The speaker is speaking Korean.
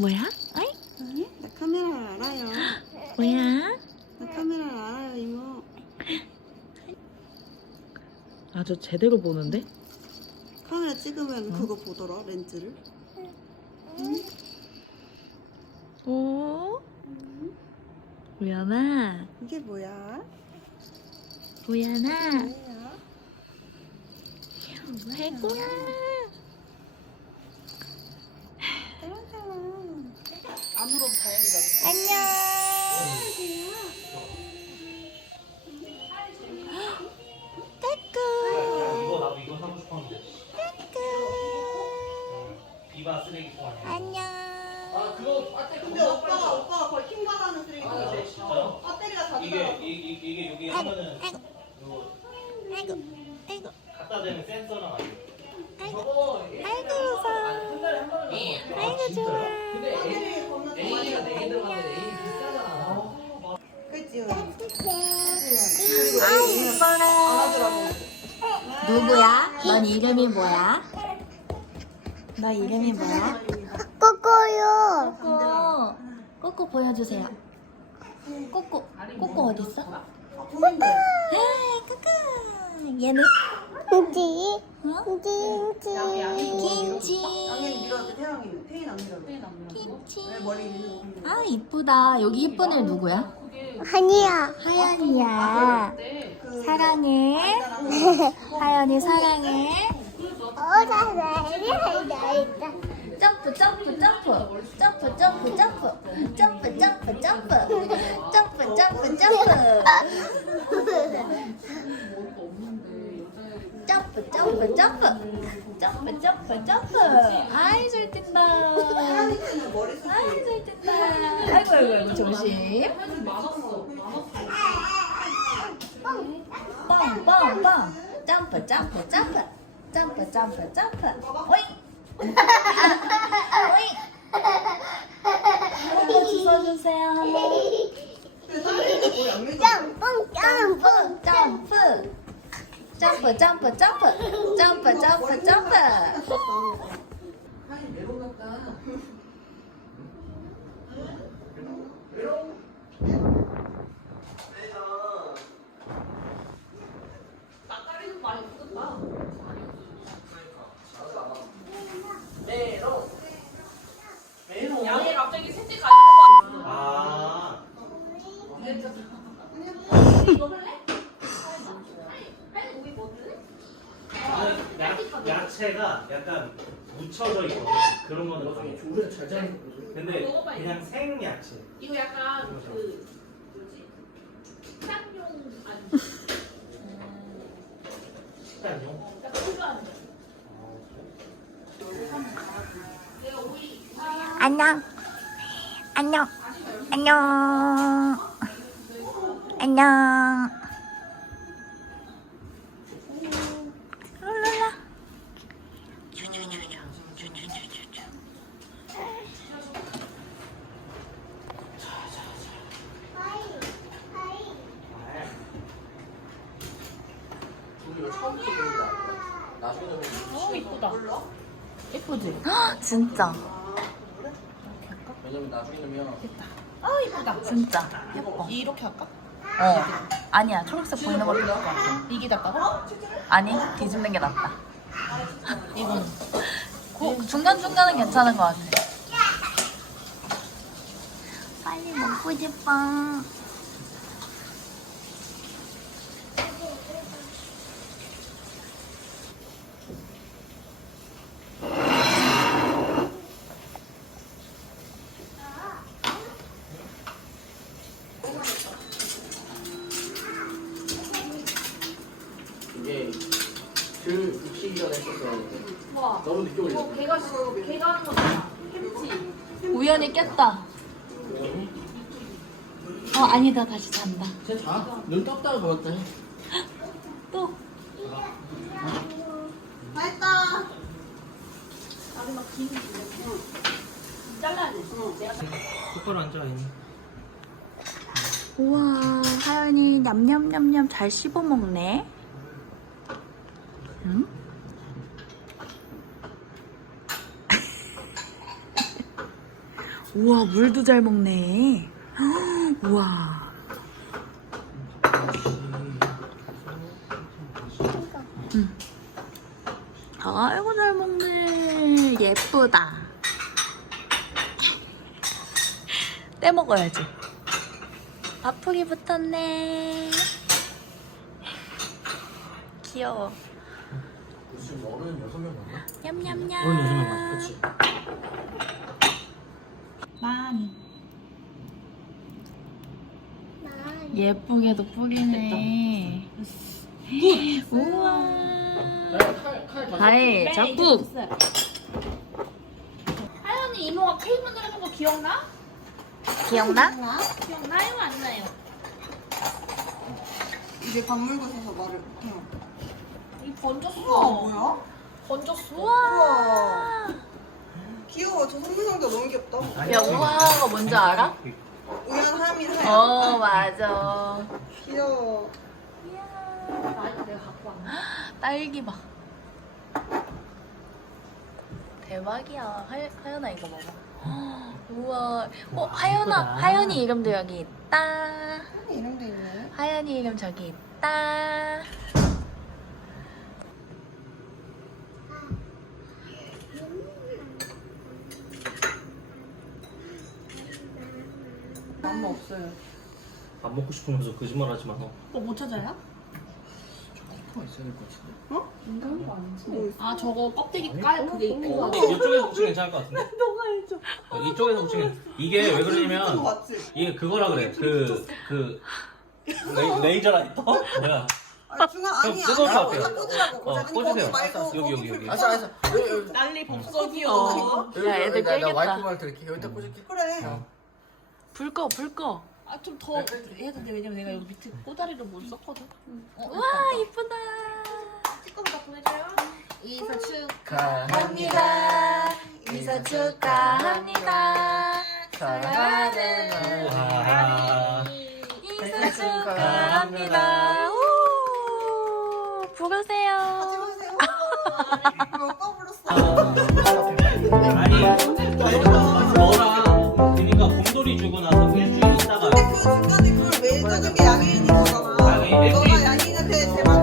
뭐야? 어이? 아니, 나 카메라를 알아요. 뭐야? 나 카메라를 알아요, 이모. 아주 제대로 보는데? 카메라 찍으면 그거 보더라, 렌즈를. 오? 우연아, 이게 뭐야? 우연아, 뭐야? 아이고야. 따랑따랑. 안녕. 비바 쓰레기통 아니야? 안녕. 아 그거 배터리 근데 오빠가, 오빠가 거의 킹가라는 쓰레기통이 아, 돼. 진짜요? 배터리가 다 이게. 이게 이게, 여기 하면은. 이거 아이고, 아이고, 갖다 대는 센서 누구야? 넌 이름이 뭐야? 너 이름이 뭐야? 꼬꼬요. 꼬꼬. 꼬꼬 보여주세요. 꼬꼬. 꼬꼬 어디 있어? 아, 꼬꼬. 얘는? 인지, 어? 인지, 김치. 태양이는 태인 언니라고. 태인 네, 머리 아 이쁘다. 여기 이쁜 애 누구야? 하니야. 하연이야. 사랑해. 하연이 사랑해. 오다 나이다 점프 점프 점프. 점프 점프. 점프 점프 점프. 점프 점프 아이 잘 뛴다. 아이 잘 뛴다. 아이고 아이고 아이고 조심 뻥뻥뻥. 점프 점프 점프. 점프 점프 점프. 오잉. 오잉. 한번 주워주세요. 한번 짬뽕, 짬뽕. 점프 점프 점프 점프. 점프 점프 점프. 양이 갑자기 셋째 가지고 아. 이거 할래? 할래? 우리 뭐 할래? 야, 야채가 약간 묻혀져 있거든. 그런 거는 가능. 우리가 잘 자는 근데 그냥 생 야채. 이거 약간 그 뭐지? 식당용 아니 식단용. 약간 필요한 거. 내가 오이 안녕. 안녕. 안녕. 안녕. 룰루라. 우리가 처음부터 그런 거 아니야? 나중에 되면 이쁘다. 예쁘지? 진짜. 왜냐면 나중에 되면 아 이쁘다. 진짜. 예뻐. 이렇게 할까? 어. 아니야. 초록색 보이는 걸로 할것 같아 이게 낫다고? 아니 뒤집는 게 낫다. 이건. 중간중간은 괜찮은 것 같아. 빨리 먹고 싶어 이게 그 육식이 전에 했었어야 하는데 와. 너무 늦게 올렸어 걔가 걔가 하는 거잖아. kimchi. 우연히 깼다 어 아니다 다시 잔다 쟤 자? 눈 떴다가 먹었다 해또 맛있다. 마지막 김 잘라야 돼. 내가 똑바로 앉아 있네. 우와 하연이 냠냠냠냠 잘 씹어 먹네 응? 우와 물도 잘 먹네. 우와. 음. 아이고 잘 먹네. 예쁘다. 떼 먹어야지. 아프기 붙었네. 귀여워. 지금 어른 여섯 명 맞나? 냠냠냠. 그런 요즘에 막그 많이. 예쁘게도 뿌리네. 우와. 아이, 자꾸. 하연이 이모가 케이크 만들어준 거 기억나? 기억나? 기억나요? 안 나요? 이제 있어서 말을 못해요. 이 번졌어. 우와 뭐야? 번졌어. 우와. 귀여워. 저 선물 상자 너무 귀엽다. 야, 우와가 뭔지 알아? 우연 함이 하얀. 어, 맞아. 귀여워. 나이도 내가 갖고 왔네. 딸기 봐. 대박이야. 하, 하연아 이거 먹어. 우와. 어, 하연아. 하연이 이름도 여기 있다. 이름도 있네. 하연이 이름 저기 있다. 엄마 없어요. 밥 먹고 싶으면서 거짓말 하지 마. 너못 찾아요? 쿠퍼 있어야 될 것 같은데. 뭐 있어? 아 저거 껍데기 깔 그게 있고. 어, 이쪽에서 붙이면 괜찮을 것 같은데? 너가 해줘. 이쪽에서 붙이면 이게 왜 그러냐면 맞지? 이게 그거라 그래. 그 그 레이저 라이터? 뭐야? 아, 중간 아니 아니야. 것 같아요. 꽂으라고. 어, 꽂으세요. 거기 말고 여기, 거기 여기, 불 여기. 꺼. 알았어 여기 난리 법석이요. 어. 야, 애들 나, 나 깨겠다. 와이프만 들게. 여기다 꽂을게. 그래. 어. 불 꺼, 불 꺼. 아 좀 더 해야 되는데 왜냐면 내가 여기 밑에 꼬다리를 못 썼거든. 어, 와, 이쁘다. 스티커부터 보내줘요. 이사 축하합니다. 이사 축하합니다. 사랑하는 그걸 왜 따준 게 양혜인인 거잖아. 너가 양혜인 앞에 대만